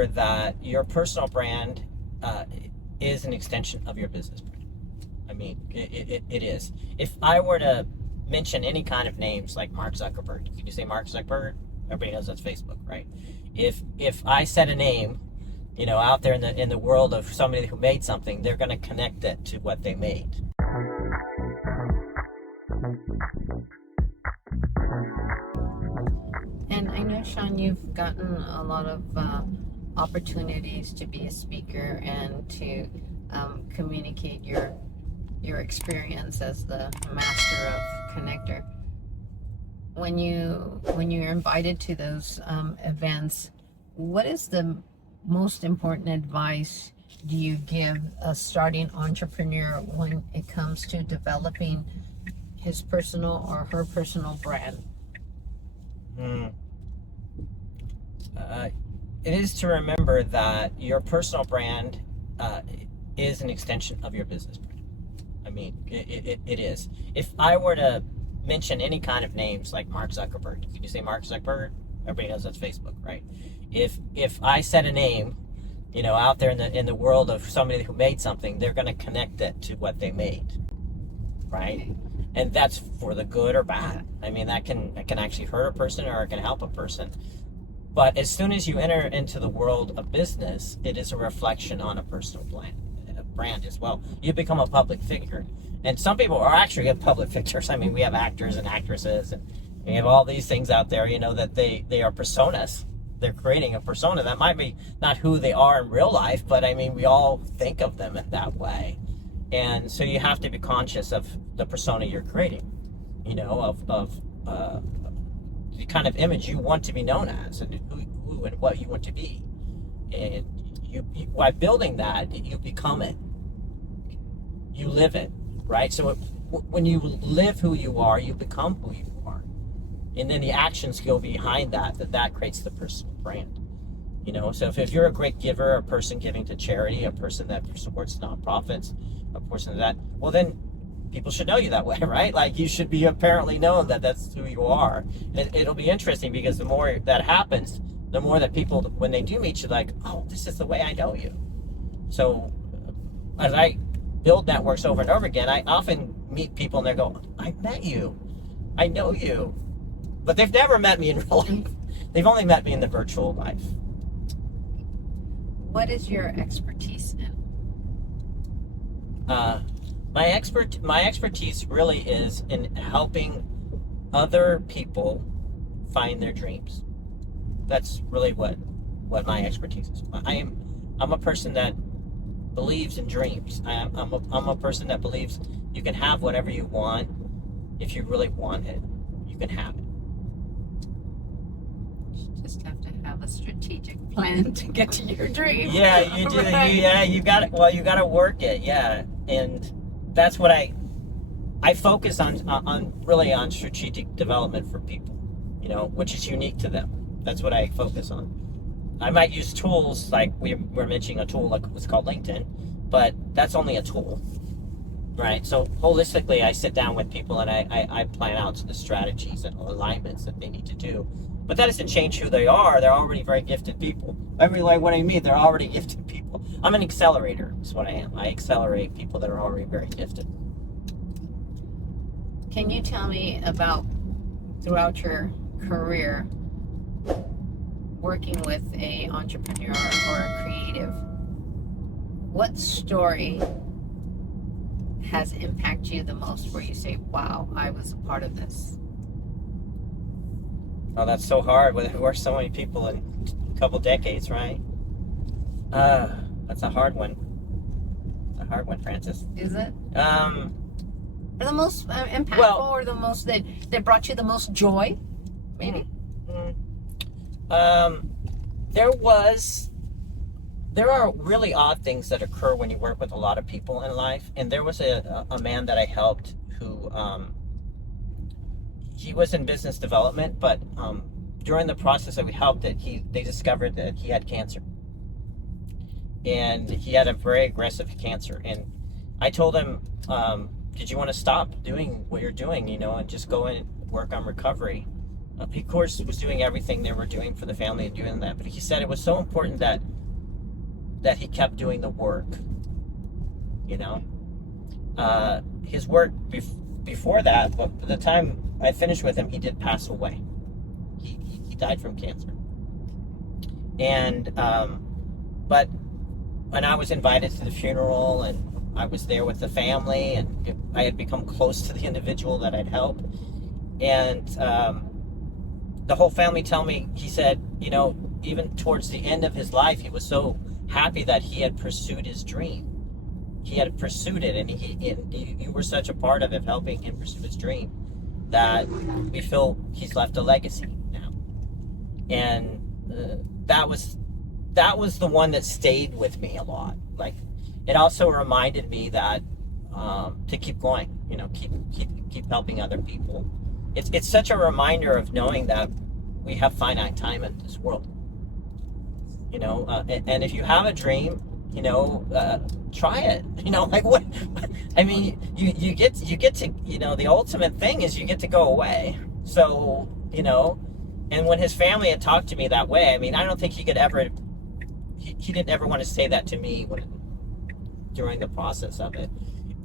remember that your personal brand is an extension of your business brand. I mean, it is. If I were to mention any kind of names like Mark Zuckerberg, can you say Mark Zuckerberg? Everybody knows that's Facebook, right? If I said a name, out there in the world of somebody who made something, they're going to connect it to what they made. And I know, Shaun, you've gotten a lot of opportunities to be a speaker and to communicate your experience as the master of connector. When you're invited to those events, what is the most important advice do you give a starting entrepreneur when it comes to developing his personal or her personal brand? It is to remember that your personal brand is an extension of your business brand. I mean, it is. If I were to mention any kind of names like Mark Zuckerberg, can you say Mark Zuckerberg? Everybody knows that's Facebook, right? If I said a name, out there in the world of somebody who made something, they're going to connect it to what they made, right? And that's for the good or bad. I mean, that can actually hurt a person or it can help a person. But as soon as you enter into the world of business, it is a reflection on a personal brand as well. You become a public figure. And some people are actually good public figures. I mean, we have actors and actresses, and we have all these things out there, that they are personas. They're creating a persona that might be not who they are in real life, but I mean, we all think of them in that way. And so you have to be conscious of the persona you're creating, of the kind of image you want to be known as, and who and what you want to be. And you by building that, you become it. You live it, right? So when you live who you are, you become who you are. And then the actions go behind that creates the personal brand. So if you're a great giver, a person giving to charity, a person that supports nonprofits, a person that, well, then people should know you that way, right? Like, you should be apparently known that that's who you are. And it'll be interesting because the more that happens, the more that people, when they do meet you, like, oh, this is the way I know you. So as I build networks over and over again, I often meet people and they go, I met you, I know you, but they've never met me in real life. They've only met me in the virtual life. What is your expertise in? My expertise really is in helping other people find their dreams. That's really what my expertise is. I'm a person that believes in dreams. I'm a person that believes you can have whatever you want. If you really want it, you can have it. You just have to have a strategic plan to get to your dream. Yeah, you do. Right. You got it. Well, you got to work it. Yeah, and that's what I focus on really on strategic development for people. Which is unique to them. That's what I focus on. I might use tools like we're mentioning a tool like what's called LinkedIn, but that's only a tool, right? So holistically, I sit down with people and I plan out the strategies and alignments that they need to do. But that doesn't change who they are. They're already very gifted people. I really like what I mean. They're already gifted people. I'm an accelerator, is what I am. I accelerate people that are already very gifted. Can you tell me about, throughout your career, working with a entrepreneur or a creative, what story has impacted you the most where you say, wow, I was a part of this? Oh, that's so hard. We worked so many people in a couple decades, right? That's a hard one. It's a hard one, Francis. Is it? Or the most impactful, or the most that brought you the most joy, maybe? There are really odd things that occur when you work with a lot of people in life. And there was a man that I helped who, he was in business development, but during the process that we helped it, they discovered that he had cancer. And he had a very aggressive cancer. And I told him, did you want to stop doing what you're doing, and just go and work on recovery? He, of course, was doing everything they were doing for the family and doing that. But he said it was so important that that he kept doing the work. You know, his work before that, but by the time I finished with him, he did pass away. He died from cancer. And but when I was invited to the funeral, and I was there with the family, and I had become close to the individual that I'd helped, and the whole family tell me, he said, you know, even towards the end of his life, he was so happy that he had pursued his dream. He had pursued it, and you were such a part of it, helping him pursue his dream, that we feel he's left a legacy now. And that was the one that stayed with me a lot. Like, it also reminded me that to keep going, you know, keep helping other people. It's such a reminder of knowing that we have finite time in this world, you know, and if you have a dream, you know, try it. You know, like, what? I mean, you get to, you know, the ultimate thing is you get to go away. So, you know, and when his family had talked to me that way, I mean, I don't think he could ever. He didn't ever want to say that to me during the process of it.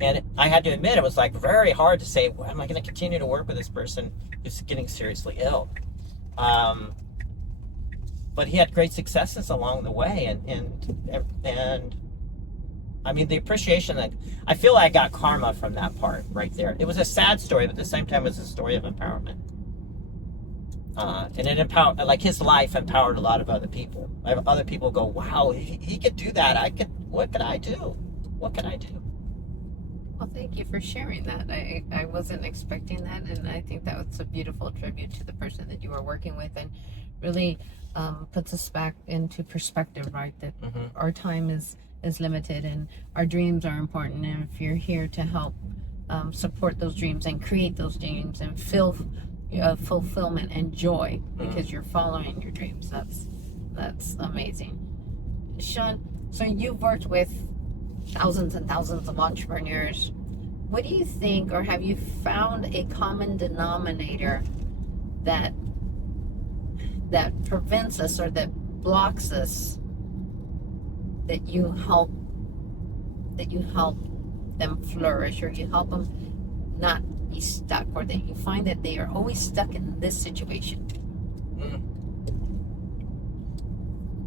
And I had to admit, it was like very hard to say, well, am I going to continue to work with this person who's getting seriously ill? But he had great successes along the way, and I mean, the appreciation that I feel I got karma from that part right there. It was a sad story, but at the same time, it was a story of empowerment. And it empowered, like, his life empowered a lot of other people. Other people go, wow, he could do that. What could I do? What can I do? Well, thank you for sharing that. I wasn't expecting that, and I think that was a beautiful tribute to the person that you were working with, and really puts us back into perspective, right? That our time is limited, and our dreams are important, and if you're here to help support those dreams and create those dreams and feel fulfillment and joy because you're following your dreams, that's amazing. Shaun, so you've worked with thousands and thousands of entrepreneurs. What do you think, or have you found a common denominator that prevents us or that blocks us, that you help them flourish, or you help them not be stuck, or that you find that they are always stuck in this situation?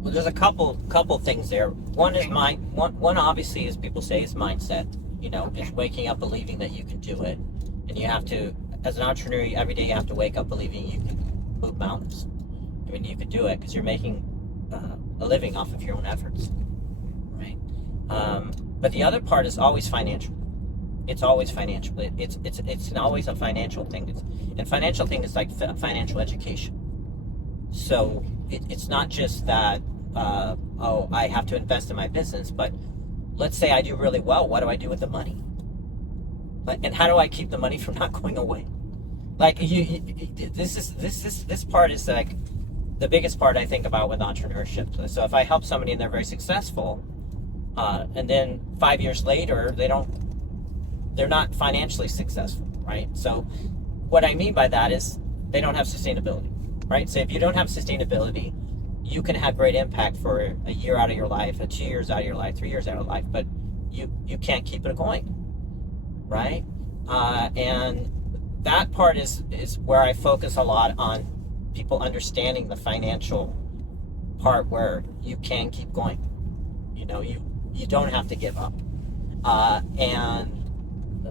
Well, there's a couple things there. One is one obviously, as people say, is mindset. You know, it's waking up believing that you can do it, and you have to, as an entrepreneur, every day you have to wake up believing you can move mountains. I mean, you can do it because you're making a living off of your own efforts, right? But the other part is always financial. It's always financial. It's always a financial thing. And financial thing is like financial education. So it's not just that, I have to invest in my business, but let's say I do really well. What do I do with the money? And how do I keep the money from not going away? Like, this part is like the biggest part I think about with entrepreneurship. So if I help somebody and they're very successful, and then 5 years later they're not financially successful, right? So what I mean by that is they don't have sustainability, right? So if you don't have sustainability, you can have great impact for a year out of your life, 2 years out of your life, 3 years out of life, but you can't keep it going, right? And that part is where I focus a lot on people understanding the financial part, where you can keep going. You know, you don't have to give up. And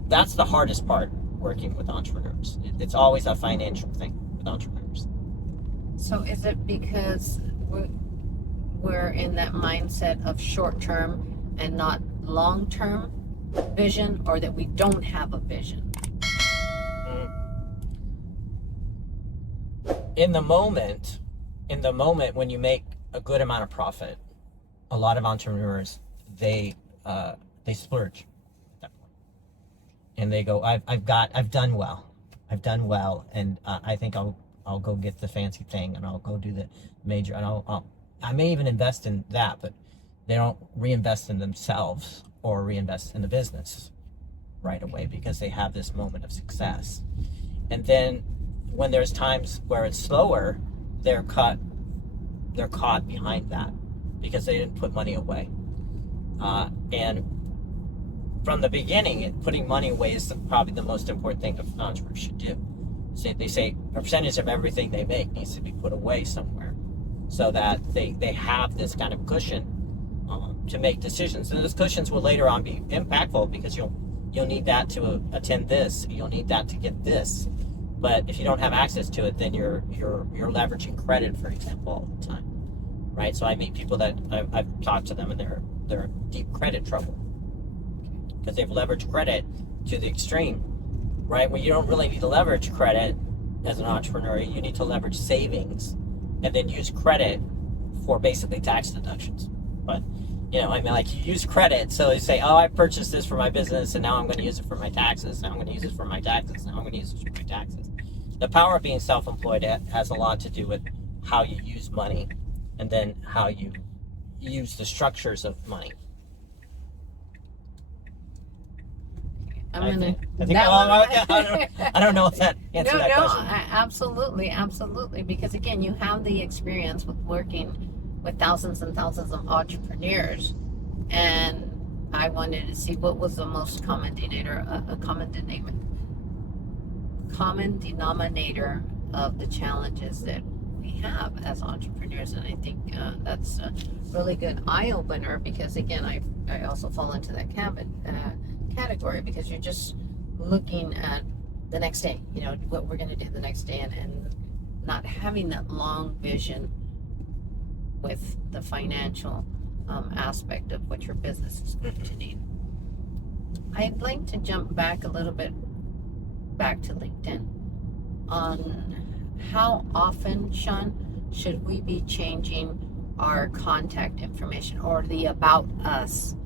that's the hardest part working with entrepreneurs. It's always a financial thing with entrepreneurs. So is it because we're in that mindset of short-term and not long-term vision, or that we don't have a vision? In the moment when you make a good amount of profit, a lot of entrepreneurs, they splurge at that point, and they go, I've done well, and I think I'll go get the fancy thing, and I'll go do the major, and I may even invest in that, but they don't reinvest in themselves or reinvest in the business right away, because they have this moment of success. And then when there's times where it's slower, they're caught behind that because they didn't put money away. And from the beginning, putting money away is probably the most important thing an entrepreneur should do. So they say a percentage of everything they make needs to be put away somewhere, so that they have this kind of cushion to make decisions. And those cushions will later on be impactful, because you'll need that to attend this, you'll need that to get this. But if you don't have access to it, then you're leveraging credit, for example, all the time, right? So I meet people that I've talked to them, and they're in deep credit trouble because they've leveraged credit to the extreme, right? Where you don't really need to leverage credit as an entrepreneur. You need to leverage savings and then use credit for basically tax deductions. But like, you use credit, so they say, oh, I purchased this for my business, and now I'm going to use it for my taxes. Now I'm going to use it for my taxes. Now I'm going to use it for my taxes. The power of being self-employed has a lot to do with how you use money, and then how you use the structures of money. I don't know if that answered that question. Absolutely. Because again, you have the experience with working with thousands and thousands of entrepreneurs, and I wanted to see what was the most common denominator of the challenges that we have as entrepreneurs. And I think that's a really good eye opener, because again, I also fall into that category, because you're just looking at the next day, what we're going to do the next day, and not having that long vision with the financial aspect of what your business is going to need. I'd like to jump back a little bit back to LinkedIn on how often, Shaun, should we be changing our contact information or the about us?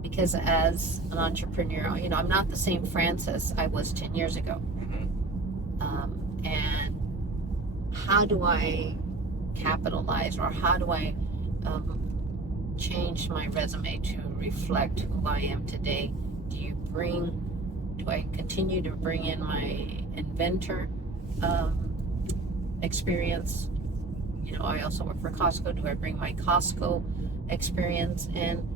Because as an entrepreneur, I'm not the same Frances I was 10 years ago. And how do I capitalize, or how do I change my resume to reflect who I am today? Do I continue to bring in my inventor experience? I also work for Costco. Do I bring my Costco experience in?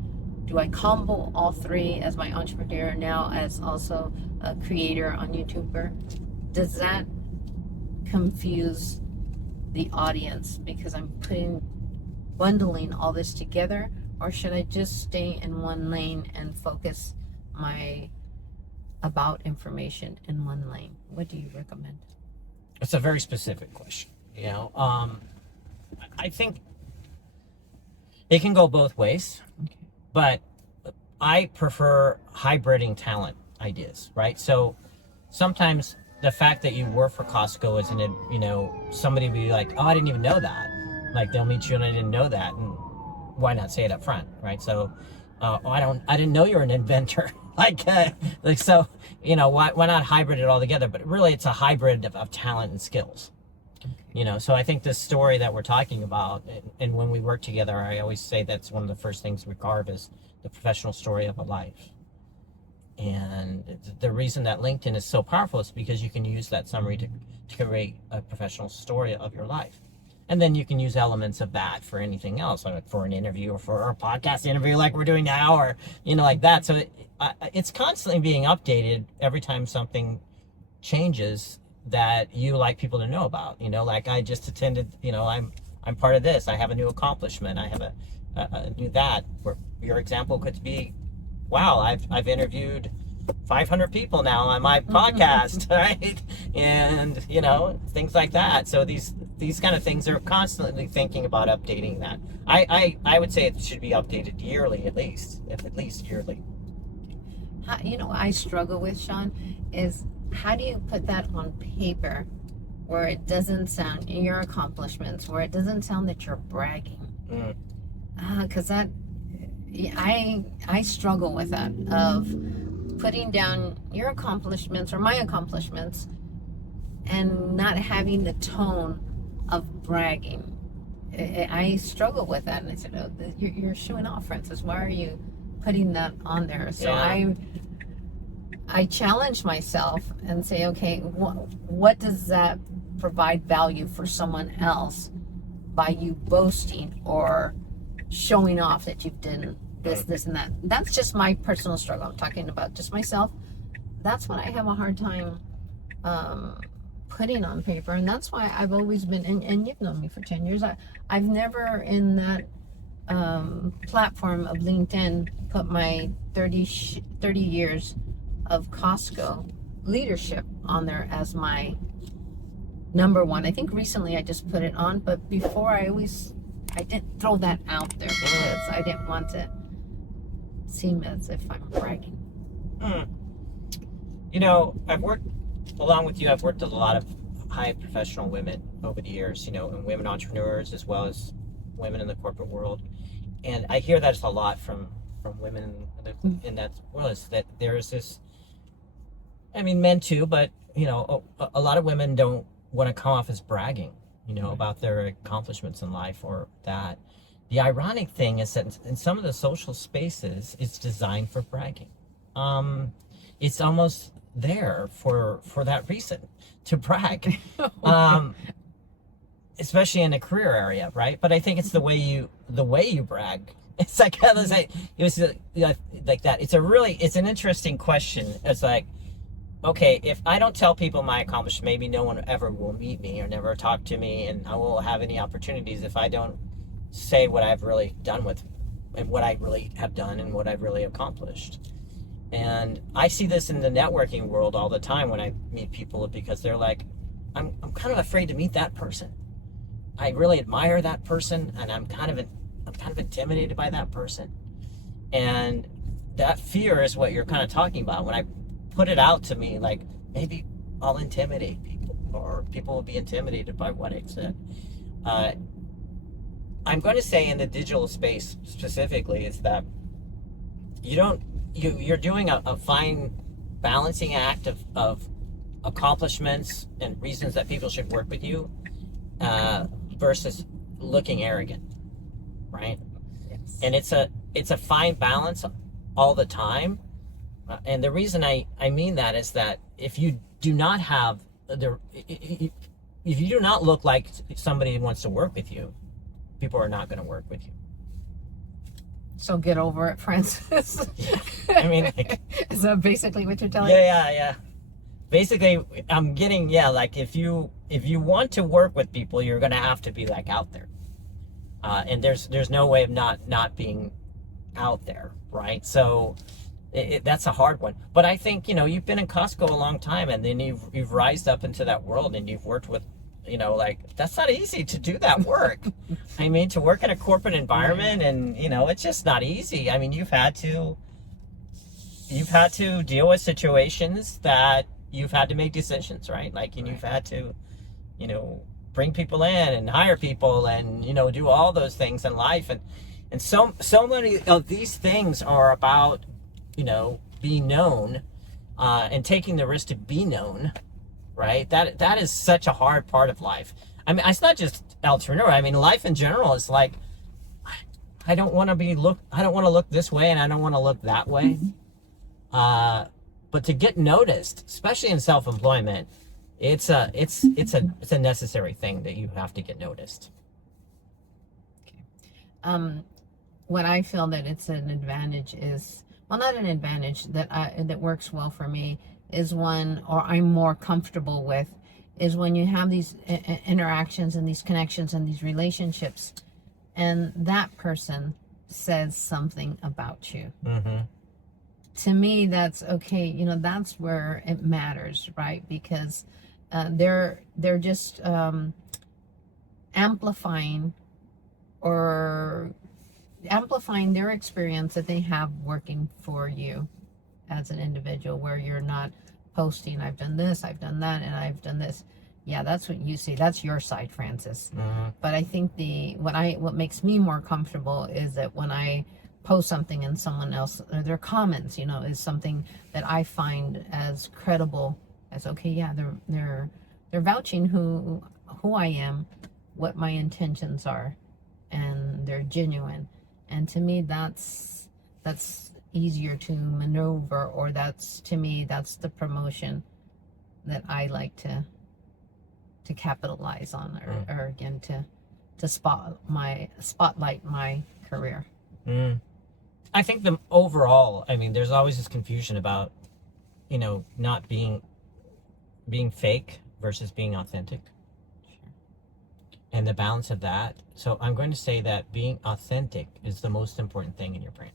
Do I combo all three as my entrepreneur now, as also a creator on YouTuber? Does that confuse the audience because I'm bundling all this together? Or should I just stay in one lane and focus my about information in one lane? What do you recommend? It's a very specific question. I think it can go both ways. Okay. But I prefer hybriding talent ideas, right? So sometimes the fact that you work for Costco isn't, somebody will be like, oh, I didn't even know that. Like, they'll meet you and I didn't know that. And why not say it up front, right? So, I didn't know you're an inventor. why not hybrid it all together? But really, it's a hybrid of talent and skills. So I think this story that we're talking about, and when we work together, I always say that's one of the first things we carve is the professional story of a life. And the reason that LinkedIn is so powerful is because you can use that summary to create a professional story of your life. And then you can use elements of that for anything else, like for an interview or for a podcast interview like we're doing now, or, like that. So it's constantly being updated every time something changes that you like people to know about. Like I just attended, I'm part of this. I have a new accomplishment. I have a new that. Where your example could be, wow, I've interviewed 500 people now on my podcast, right? And things like that. So these kind of things are constantly thinking about updating that. I would say it should be updated yearly at least yearly. I struggle with, Shaun, is how do you put that on paper where it doesn't sound your accomplishments, where it doesn't sound that you're bragging? Because I struggle with that, of putting down your accomplishments or my accomplishments and not having the tone of bragging. I struggle with that, and I said, oh, you're showing off, Frances. Why are you putting that on there? So yeah. I challenge myself and say, okay, what does that provide value for someone else by you boasting or showing off that you've done this and that. That's just my personal struggle. I'm talking about just myself. That's what I have a hard time putting on paper, and that's why I've always been, and you've known me for 10 years, I've never in that platform of LinkedIn put my 30 years of Costco leadership on there as my number one. I think recently I just put it on, but before I didn't throw that out there because I didn't want to seem as if I'm bragging. You know, I've worked along with you. I've worked with a lot of high professional women over the years, you know, and women entrepreneurs as well as women in the corporate world. And I hear that a lot from women in that world, is that there's this, I mean, men too, but, you know, a lot of women don't want to come off as bragging, you know, about their accomplishments in life or that. The ironic thing is that in some of the social spaces, it's designed for bragging. It's almost there for that reason, to brag, especially in the career area, right? But I think it's the way you brag. It's like, it was like that. It's an interesting question. It's like, okay, if I don't tell people my accomplishments, maybe no one ever will meet me or never talk to me, and I won't have any opportunities if I don't say what I've really done with, and what I really have done and what I've really accomplished. And I see this in the networking world all the time when I meet people, because they're like, I'm kind of afraid to meet that person. I really admire that person, and I'm kind of intimidated by that person. And that fear is what you're kind of talking about. When I put it out to me, like, maybe I'll intimidate people, or people will be intimidated by what I said. I'm going to say in the digital space specifically is that you're doing a fine balancing act of accomplishments and reasons that people should work with you, versus looking arrogant, right? Yes. And it's a fine balance all the time. And the reason I mean that is that if you do not have if you do not look like somebody who wants to work with you, people are not going to work with you. So get over it, Francis. I mean, like, is that basically what you're telling me? Yeah. Basically, I'm getting, like, if you want to work with people, you're going to have to be, like, out there. And there's no way of not being out there, right? So that's a hard one. But I think, you know, you've been in Costco a long time, and then you've rised up into that world, and you've worked with, you know, like, that's not easy to do that work. I mean, to work in a corporate environment, and, you know, it's just not easy. I mean, you've had to deal with situations that you've had to make decisions, right? Like, and you've had to, you know, bring people in and hire people and, you know, do all those things in life. And so many of these things are about, you know, being known, and taking the risk to be known, right? That is such a hard part of life. I mean, it's not just entrepreneur. I mean, life in general is like, I don't want to look this way, and I don't want to look that way. But to get noticed, especially in self-employment, it's a necessary thing that you have to get noticed. Okay. What I feel that it's an advantage is, well, not an advantage, that works well for me, is when, or I'm more comfortable with, is when you have these interactions and these connections and these relationships, and that person says something about you. Mm-hmm. To me, that's okay. You know, that's where it matters, right? Because they're just amplifying their experience that they have working for you as an individual, where you're not posting, I've done this, I've done that, and I've done this. Yeah, that's what you see. That's your side, Francis. Mm-hmm. But I think what makes me more comfortable is that when I post something and someone else, or their comments, you know, is something that I find as credible as, okay, yeah, they're vouching who I am, what my intentions are, and they're genuine. And to me, that's easier to maneuver, or that's the promotion that I like to capitalize on, or again to spotlight my career? I think the overall, I mean, there's always this confusion about, not being fake versus being authentic, and the balance of that. So I'm going to say that being authentic is the most important thing in your brand.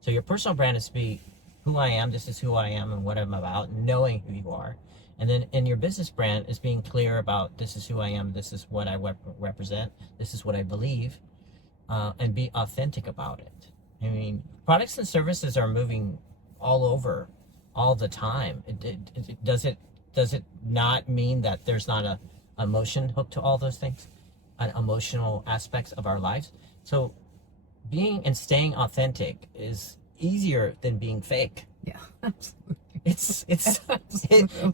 So your personal brand is to be who I am, this is who I am and what I'm about, knowing who you are. And then in your business brand is being clear about this is who I am, this is what I represent, this is what I believe, and be authentic about it. I mean, products and services are moving all over all the time. Does it not mean that there's not a emotion hooked to all those things, an emotional aspects of our lives? So being and staying authentic is easier than being fake. Yeah, absolutely.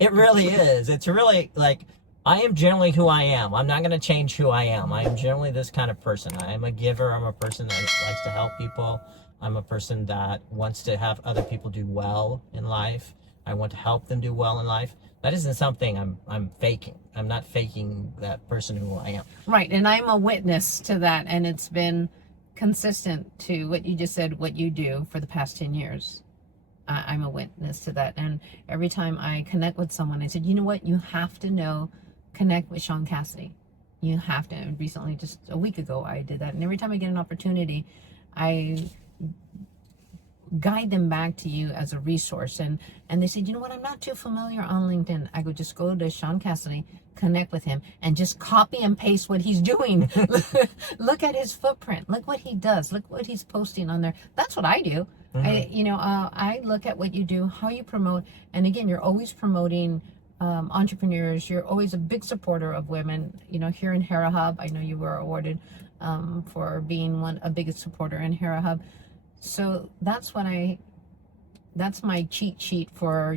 It really is. It's really like, I am generally who I am. I'm not going to change who I am. I am generally this kind of person. I am a giver. I'm a person that likes to help people. I'm a person that wants to have other people do well in life. I want to help them do well in life. That isn't something I'm faking. I'm not faking that person who I am. Right, and I'm a witness to that, and it's been consistent to what you just said, what you do for the past 10 years. I'm a witness to that, and every time I connect with someone, I said, you know what, you have to connect with Shaun Cassidy. You have to. And recently, just a week ago, I did that, and every time I get an opportunity, I guide them back to you as a resource. And they said, you know what, I'm not too familiar on LinkedIn. I go, just go to Shaun Cassidy, connect with him, and just copy and paste what he's doing. Look at his footprint. Look what he does. Look what he's posting on there. That's what I do. I look at what you do, how you promote. And again, you're always promoting entrepreneurs. You're always a big supporter of women. Here in Hera Hub, I know you were awarded for being a biggest supporter in Hera Hub. So that's my cheat sheet for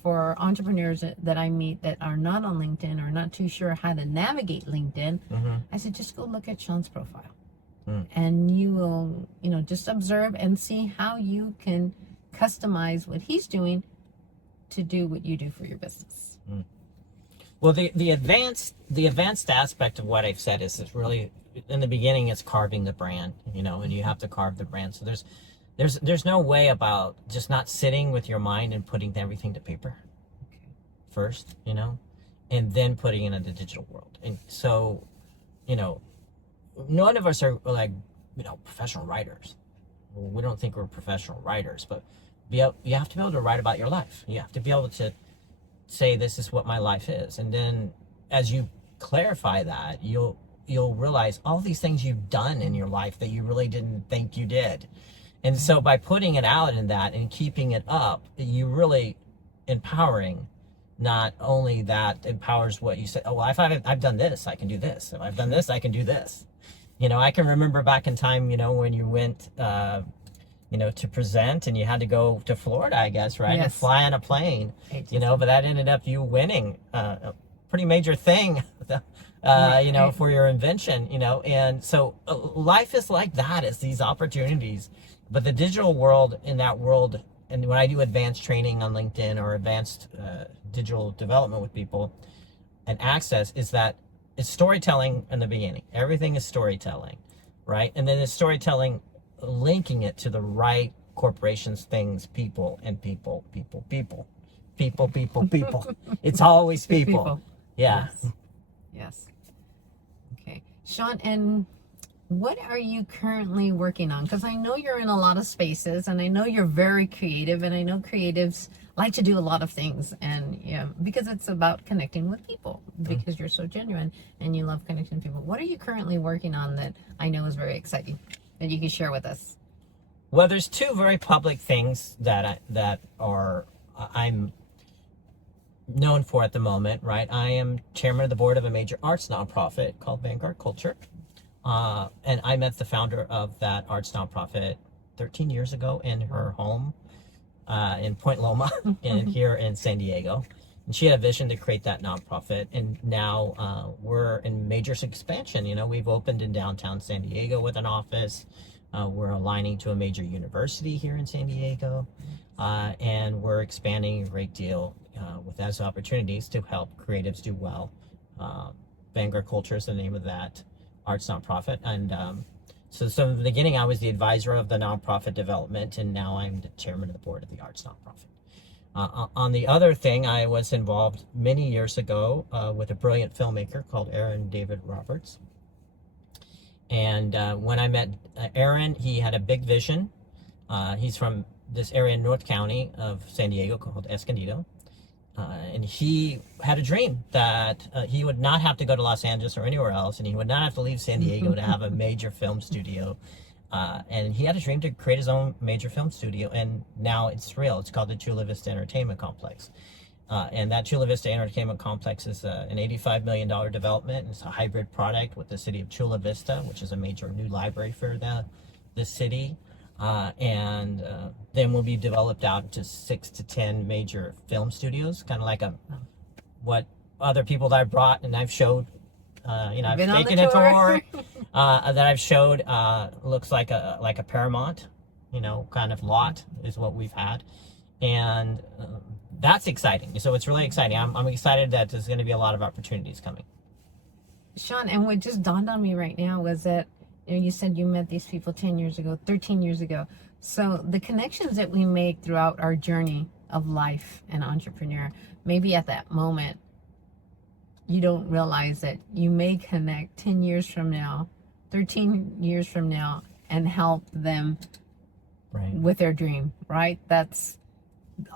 for entrepreneurs that I meet that are not on LinkedIn or not too sure how to navigate LinkedIn. I said, just go look at Shaun's profile, and you will, just observe and see how you can customize what he's doing to do what you do for your business. Well, the advanced aspect of what I've said is really, in the beginning, it's carving the brand, and you have to carve the brand. So there's no way about just not sitting with your mind and putting everything to paper first, and then putting it in the digital world. And so, none of us are like, professional writers. We don't think we're professional writers, but you have to be able to write about your life. You have to be able to say, this is what my life is. And then as you clarify that, you'll realize all these things you've done in your life that you really didn't think you did. And so by putting it out in that and keeping it up, you really empowering. Not only that empowers what you say, oh, well, if I've done this, I can do this. If I've done this, I can do this. I can remember back in time, when you went, to present and you had to go to Florida, I guess, right? Yes. And fly on a plane, but that ended up you winning a pretty major thing, for your invention, and so life is like that. It's these opportunities, but the digital world, in that world, and when I do advanced training on LinkedIn or advanced digital development with people and access, is that it's storytelling in the beginning. Everything is storytelling, right? And then it's storytelling, linking it to the right corporations, things, people, and people. It's always people. Yeah. Yes. Okay. Shaun, and what are you currently working on? Because I know you're in a lot of spaces, and I know you're very creative, and I know creatives like to do a lot of things, and because it's about connecting with people, because you're so genuine and you love connecting with people. What are you currently working on that I know is very exciting that you can share with us? Well, there's two very public things that I'm known for at the moment, right? I am chairman of the board of a major arts nonprofit called Vanguard Culture. And I met the founder of that arts nonprofit 13 years ago in her home in Point Loma here in San Diego. And she had a vision to create that nonprofit. And now we're in major expansion. We've opened in downtown San Diego with an office. We're aligning to a major university here in San Diego. And we're expanding a great deal with those opportunities to help creatives do well. Vanguard Culture is the name of that arts nonprofit. And So from the beginning, I was the advisor of the nonprofit development, and now I'm the chairman of the board of the arts nonprofit. On the other thing, I was involved many years ago with a brilliant filmmaker called Aaron David Roberts. And when I met Aaron, he had a big vision. He's from this area in North County of San Diego called Escondido. And he had a dream that he would not have to go to Los Angeles or anywhere else, and he would not have to leave San Diego to have a major film studio. And he had a dream to create his own major film studio, and now it's real. It's called the Chula Vista Entertainment Complex. And that Chula Vista Entertainment Complex is an $85 million development. It's a hybrid product with the city of Chula Vista, which is a major new library for the city. And then will be developed out to 6 to 10 major film studios, kind of like what other people that I've brought and I've showed. I've taken a tour that I've showed. Looks like a Paramount, kind of lot is what we've had, and that's exciting. So it's really exciting. I'm excited that there's going to be a lot of opportunities coming. Shaun, and what just dawned on me right now was that you said you met these people 10 years ago, 13 years ago. So the connections that we make throughout our journey of life and entrepreneur, maybe at that moment, you don't realize that you may connect 10 years from now, 13 years from now, and help them with their dream, right? That's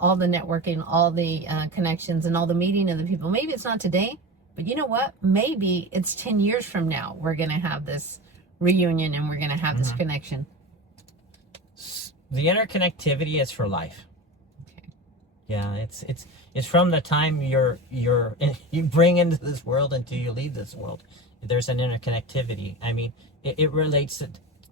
all the networking, all the connections, and all the meeting of the people. Maybe it's not today, but you know what? Maybe it's 10 years from now. We're going to have this reunion and we're going to have this connection. The interconnectivity is for life. Okay. Yeah, it's from the time you bring into this world until you leave this world. There's an interconnectivity. I mean, it relates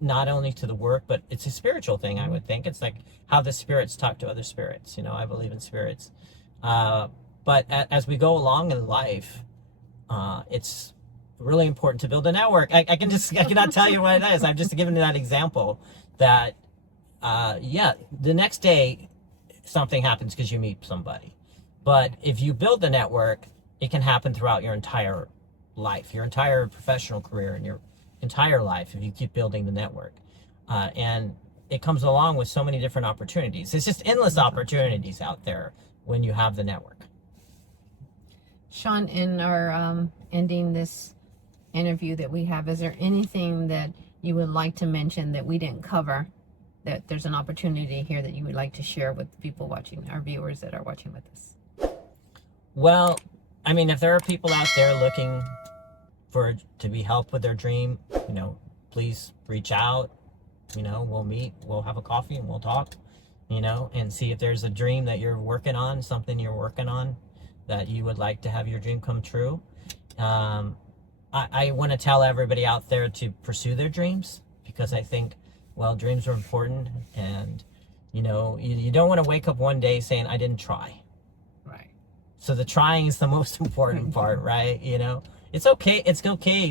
not only to the work, but it's a spiritual thing, I would think. It's like how the spirits talk to other spirits. I believe in spirits. But as we go along in life, it's really important to build a network. I cannot tell you what it is. I'm just giving that example that, the next day something happens because you meet somebody. But if you build the network, it can happen throughout your entire life, your entire professional career, and your entire life if you keep building the network. And it comes along with so many different opportunities. It's just endless opportunities out there when you have the network. Shaun, in our ending this interview that we have, is there anything that you would like to mention that we didn't cover, that there's an opportunity here that you would like to share with the people watching, our viewers that are watching with us? Well, I mean, if there are people out there looking to be helped with their dream, please reach out. We'll meet, we'll have a coffee, and we'll talk, and see if there's a dream that you're working on, something you're working on that you would like to have your dream come true. I want to tell everybody out there to pursue their dreams, because I think, dreams are important, and you don't want to wake up one day saying, I didn't try. Right. So the trying is the most important part, right? It's okay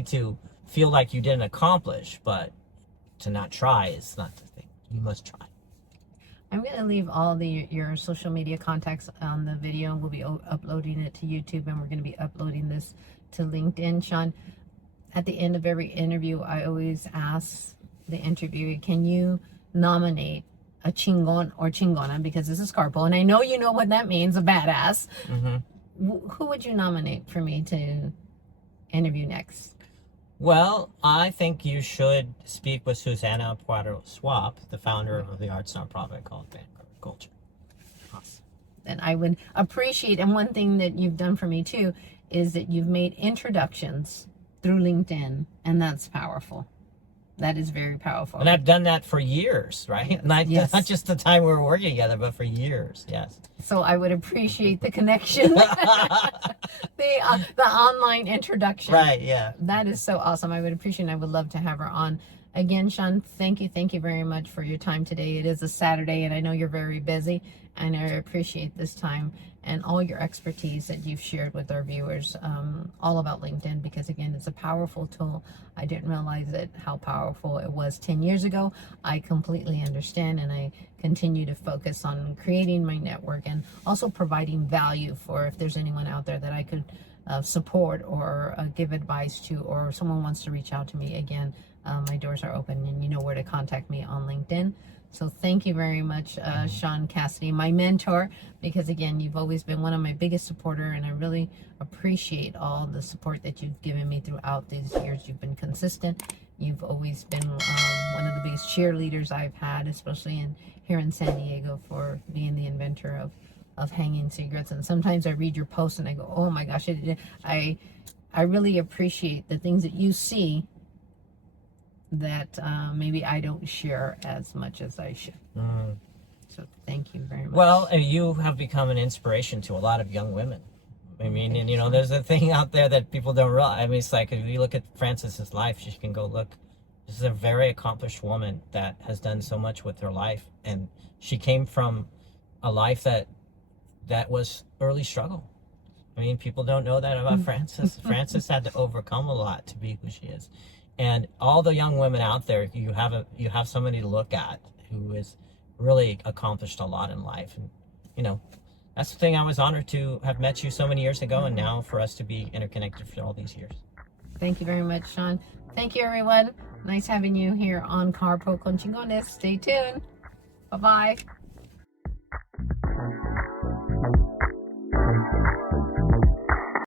to feel like you didn't accomplish, but to not try is not the thing. You must try. I'm going to leave all your social media contacts on the video, and we'll be uploading it to YouTube, and we're going to be uploading this to LinkedIn. Shaun, at the end of every interview, I always ask the interviewer, can you nominate a chingon or chingona, because this is Carpo, and I know you know what that means, a badass. Who would you nominate for me to interview next? Well, I think you should speak with Susanna Poirot-Swap, the founder of the arts nonprofit called Vanguard Culture. Awesome. And I would appreciate, and one thing that you've done for me too, is that you've made introductions through LinkedIn, and that's powerful. That is very powerful. And I've done that for years, right? Yes. Not just the time we were working together, but for years, yes. So I would appreciate the connection, the online introduction. Right, yeah. That is so awesome. I would appreciate, and I would love to have her on. Again, Shaun, thank you very much for your time today. It is a Saturday, and I know you're very busy, and I appreciate this time and all your expertise that you've shared with our viewers, all about LinkedIn, because again, it's a powerful tool. I didn't realize how powerful it was 10 years ago. I completely understand, and I continue to focus on creating my network and also providing value for if there's anyone out there that I could support or give advice to, or someone wants to reach out to me. Again, my doors are open, and you know where to contact me on LinkedIn. So thank you very much, Shaun Cassidy, my mentor, because again, you've always been one of my biggest supporter, and I really appreciate all the support that you've given me throughout these years. You've been consistent. You've always been one of the biggest cheerleaders I've had, especially here in San Diego, for being the inventor of hanging cigarettes. And sometimes I read your posts and I go, oh my gosh, I really appreciate the things that you see that maybe I don't share as much as I should. So thank you very much. Well, you have become an inspiration to a lot of young women. I mean, and you know, there's a thing out there that people don't realize. I mean, it's like, if you look at Frances's life, she can go look. This is a very accomplished woman that has done so much with her life, and she came from a life that was early struggle. I mean, people don't know that about Frances. Frances had to overcome a lot to be who she is. And all the young women out there, you have somebody to look at who has really accomplished a lot in life. And you know, that's the thing. I was honored to have met you so many years ago, and now for us to be interconnected for all these years. Thank you very much, Shaun. Thank you, everyone. Nice having you here on Carpool con Chingones. Stay tuned. Bye-bye.